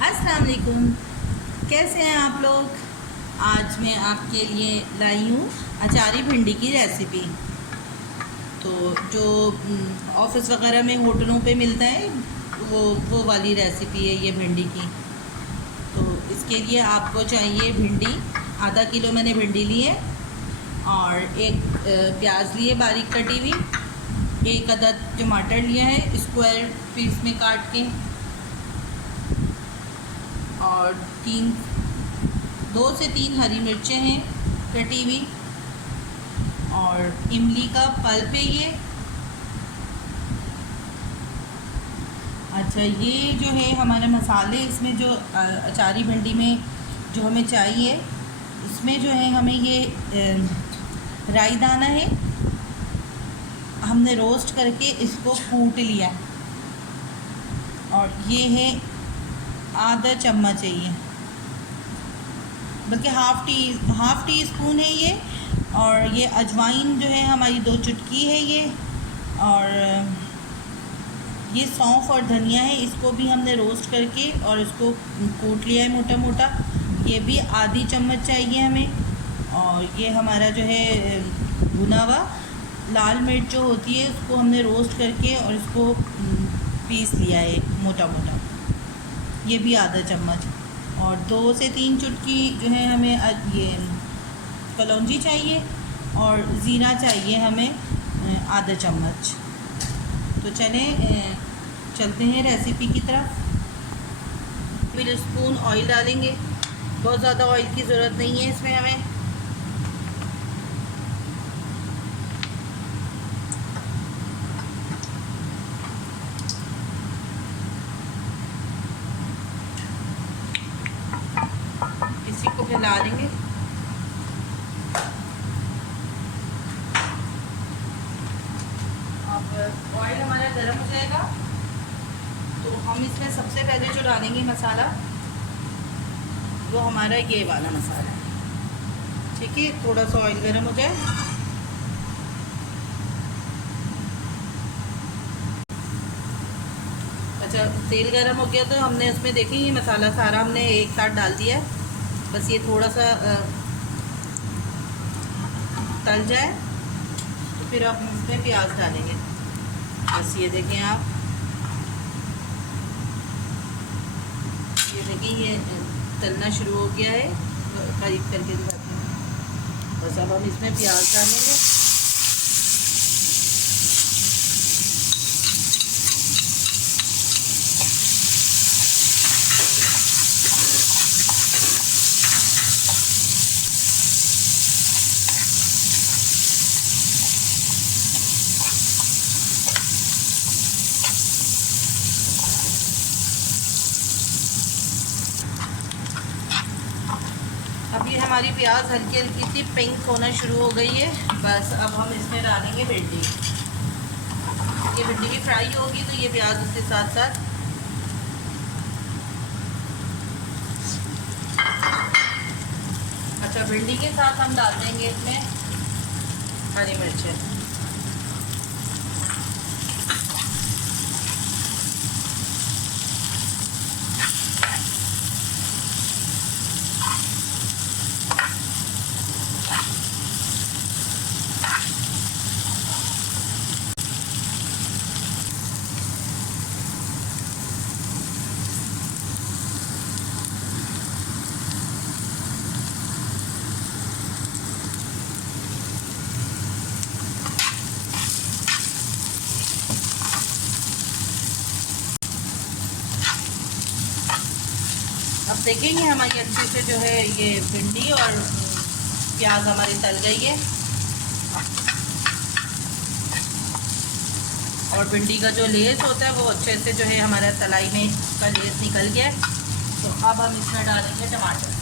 अस्सलाम वालेकुम। कैसे हैं आप लोग। आज मैं आपके लिए लाई हूँ अचारी भिंडी की रेसिपी। तो जो ऑफिस वगैरह में होटलों पे मिलता है वो वाली रेसिपी है ये भिंडी की। तो इसके लिए आपको चाहिए भिंडी। आधा किलो मैंने भिंडी ली है और एक प्याज लिए बारीक कटी हुई। एक अदद टमाटर लिया है स्क्वायर पीस में काट के। और 2 से 3 हरी मिर्चें हैं कटी हुई। और इमली का पल्प है ये। अच्छा, ये जो है हमारे मसाले, इसमें जो अचारी भिंडी में जो हमें चाहिए, इसमें जो है हमें ये राई दाना है, हमने रोस्ट करके इसको कूट लिया। और ये है आधा चम्मच है ये, बल्कि हाफ़ टी स्पून है ये। और ये अजवाइन जो है हमारी 2 चुटकी है ये। और ये सौंफ और धनिया है, इसको भी हमने रोस्ट करके और इसको कूट लिया है मोटा मोटा। ये भी आधी चम्मच चाहिए हमें। और ये हमारा जो है भुना हुआ लाल मिर्च जो होती है, उसको हमने रोस्ट करके और इसको पीस लिया है मोटा मोटा, ये भी आधा चम्मच। और 2 से 3 चुटकी जो है हमें ये कलौंजी चाहिए। और ज़ीरा चाहिए हमें आधा चम्मच। तो चलते हैं रेसिपी की तरफ। फिर स्पून ऑयल डालेंगे। बहुत ज़्यादा ऑयल की ज़रूरत नहीं है इसमें हमें। इसी को हिला देंगे। अब ऑयल हमारा गर्म हो जाएगा तो हम इसमें सबसे पहले जो डालेंगे मसाला, वो हमारा ये वाला मसाला है। ठीक है, थोड़ा सा ऑयल गर्म हो जाए। अच्छा, तेल गर्म हो गया तो हमने उसमें देखें ये मसाला सारा हमने एक साथ डाल दिया है। बस ये थोड़ा सा तल जाए तो फिर हम इसमें प्याज डालेंगे। बस ये देखें आप, ये देखें ये तलना शुरू हो गया है। करीब करके दिखाती हूँ। बस अब हम इसमें प्याज डालेंगे। अब ये हमारी प्याज हल्की हल्की सी पिंक होना शुरू हो गई है। बस अब हम इसमें डालेंगे भिंडी। ये भिंडी भी फ्राई होगी तो ये प्याज उसके साथ साथ। अच्छा, भिंडी के साथ हम डाल देंगे इसमें हरी मिर्चें। अब देखेंगे हमारी अच्छे से जो है ये भिंडी और प्याज हमारी तल गई है। और भिंडी का जो लेस होता है वो अच्छे से जो है हमारा तलाई में का लेस निकल गया है। तो अब हम इसमें डालेंगे टमाटर।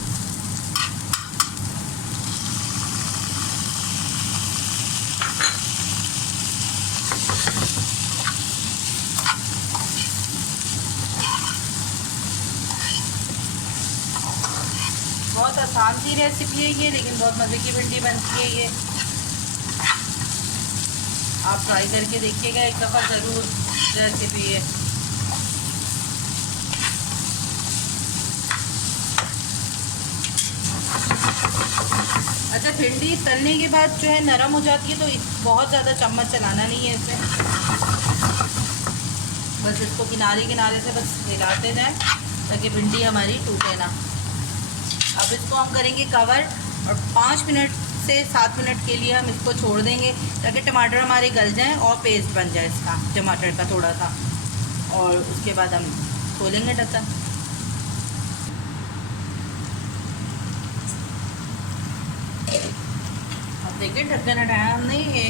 बहुत आसान सी रेसिपी है ये, लेकिन बहुत मज़े की भिंडी बनती है ये। आप ट्राई करके देखिएगा एक दफ़ा ज़रूर रेसिपी है। भिंडी तलने के बाद जो है नरम हो जाती है, तो बहुत ज़्यादा चम्मच चलाना नहीं है इसमें, बस इसको किनारे किनारे से बस हिलाते जाएं ताकि भिंडी हमारी टूटे ना। अब इसको हम करेंगे कवर और 5 मिनट से 7 मिनट के लिए हम इसको छोड़ देंगे ताकि टमाटर हमारे गल जाएं और पेस्ट बन जाए इसका टमाटर का थोड़ा सा, और उसके बाद हम खोलेंगे ढक्कन। अब देखिए ढक्कन हटाया हमने, ये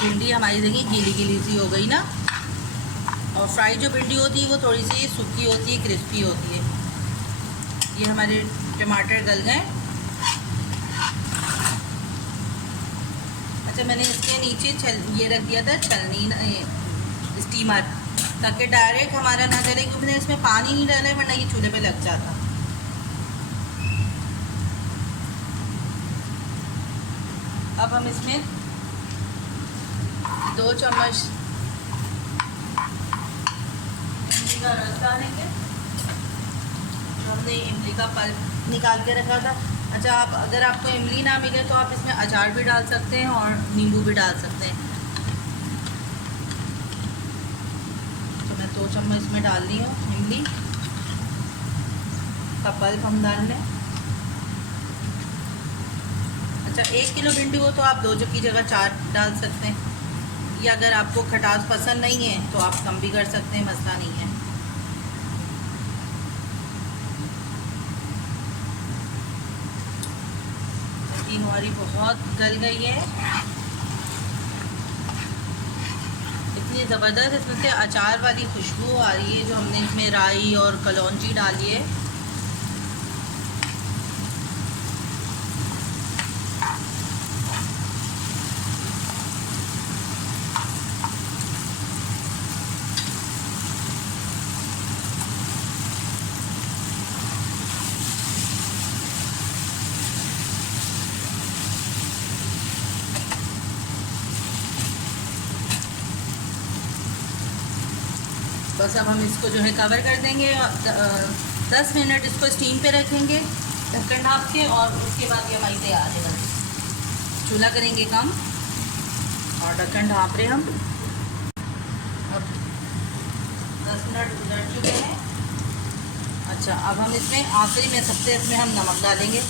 भिंडी हमारी देखिए गीली गीली सी हो गई ना, और फ्राई जो भिंडी होती है वो थोड़ी सी सूखी होती है, क्रिस्पी होती है। ये हमारे टमाटर गल गए। अच्छा, मैंने इसके नीचे ये रख दिया था छलनी, स्टीमर, ताकि डायरेक्ट हमारा ना जले, क्योंकि मैंने इसमें पानी नहीं डाला है वरना ये चूल्हे पे लग जाता। अब हम इसमें 2 चम्मच इमली का रस डालेंगे, जो हमने इमली का पल्प निकाल के रखा था। अच्छा, आप अगर आपको इमली ना मिले तो आप इसमें अचार भी डाल सकते हैं और नींबू भी डाल सकते हैं। तो मैं 2 चम्मच इसमें डाल दी हूँ इमली का पल्प हम डाल लें। अच्छा, 1 किलो भिंडी हो तो आप 2 की जगह 4 डाल सकते हैं, या अगर आपको खटास पसंद नहीं है तो आप कम भी कर सकते हैं, मसला नहीं है। हमारी बहुत गल गई है, इतनी ज़बरदस्त इसमें से अचार वाली खुशबू आ रही है, जो हमने इसमें राई और कलौंजी डाली है। बस अब हम इसको जो है कवर कर देंगे, 10 मिनट इसको स्टीम पे रखेंगे ढक्कन ढाँप के, और उसके बाद ये हमारी तैयार है। बस चूल्हा करेंगे कम और ढक्कन ढाँप रहे हम, और 10 मिनट गुजर चुके हैं। अच्छा, अब हम इसमें आखिरी में सबसे इसमें हम नमक डालेंगे।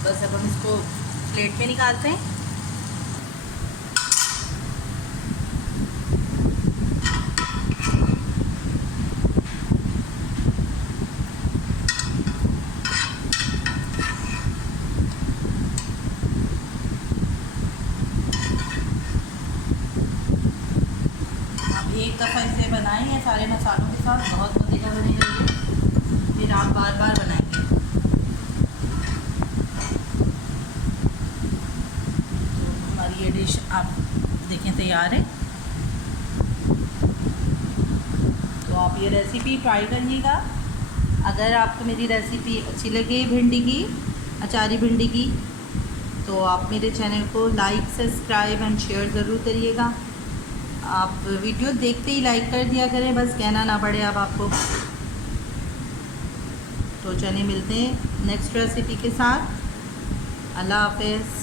बस अब हम इसको प्लेट में निकालते हैं। आप एक दफ़ा इसे बनाएंगे सारे मसालों के साथ, बहुत मज़ेदार बनेगा ये, फिर आप बार बार बनाएंगे। ये डिश आप देखें तैयार है, तो आप ये रेसिपी ट्राई करिएगा। अगर आपको मेरी रेसिपी अच्छी लगे भिंडी की, अचारी भिंडी की, तो आप मेरे चैनल को लाइक, सब्सक्राइब एंड शेयर ज़रूर करिएगा। आप वीडियो देखते ही लाइक कर दिया करें, बस कहना ना पड़े अब आपको। तो चलिए मिलते हैं नेक्स्ट रेसिपी के साथ। अल्लाह हाफ़िज़।